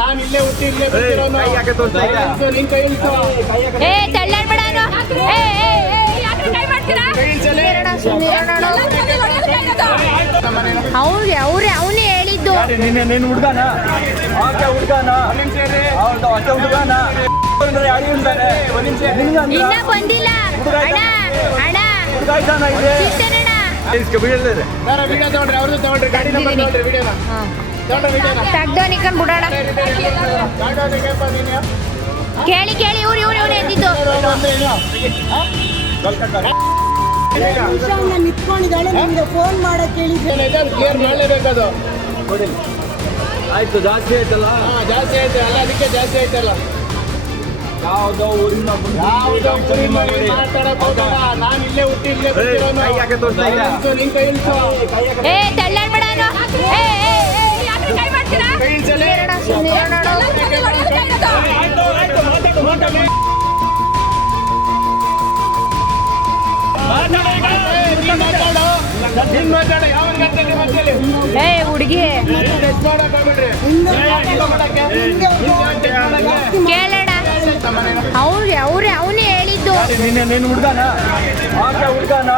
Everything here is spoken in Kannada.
ನಾನು ಇಲ್ಲೇ ಹುಟ್ಟಿ ಇಲ್ಲೇ ಬರ್ತಿರೋನು. ನಿನ್ ಕೈ ಇಳಿಸು. ಏ ತಳ್ಳಾಡ್ಬೇಡ ಅವನೇ ಹೇಳಿದ್ದು. ನೀನು ಹುಡುಗನ ಹುಡುಗನ ಹುಡುಗನ ಇನ್ನ ಬಂದಿಲ್ಲ ಅಣ್ಣ ಅಣ್ಣ ವಿಡಿಯೋ ತಗೊಂಡ್ರಿ, ಅವ್ರದ್ದು ತಗೊಂಡ್ರಿ, ಗಾಡಿ ನಂಬರ್ ತಗೊಂಡ್ರಿ, ವಿಡಿಯೋನ ತೆಗ್ದೋನಿಕನ್ ಬಿಡೋಣ. ಕೇಳಿ ಕೇಳಿ ಇವ್ರು ಎದ್ದಿದ್ದು. ನಿಂತ್ಕೊಂಡಿದ್ದಾಳೆ, ನಿಮ್ಗೆ ಫೋನ್ ಮಾಡಕ್ ಹೇಳಿದ್ರೆ ಕ್ಲಿಯರ್ ಮಾಡಲೇಬೇಕದು. ಆಯ್ತು, ಜಾಸ್ತಿ ಆಯ್ತಲ್ಲ. ಜಾಸ್ತಿ ಆಯ್ತು ಅಲ್ಲ, ಅದಕ್ಕೆ ಜಾಸ್ತಿ ಆಯ್ತಲ್ಲ. ಯಾವ್ದೋ ಊರಿನ ಮಾತಾಡಕ್ ಹೋಗಲ್ಲ. ನಾನು ಇಲ್ಲೇ ಹುಟ್ಟಿ ಇಲ್ಲೇ ಬರ್ತಿರೋನು. ನಿನ್ ಕೈ ಇಳಿಸು. ಏ ತಳ್ಳಾಡ್ಬೇಡ ಕೈ ಇಳಿಸಲೇ. ಏ ಹುಡುಗಿ ಕೇಳೋಣ. ಅವನೇ ಹೇಳಿದ್ದು. ನೀನು ಹುಡುಗನ ಹುಡುಗನ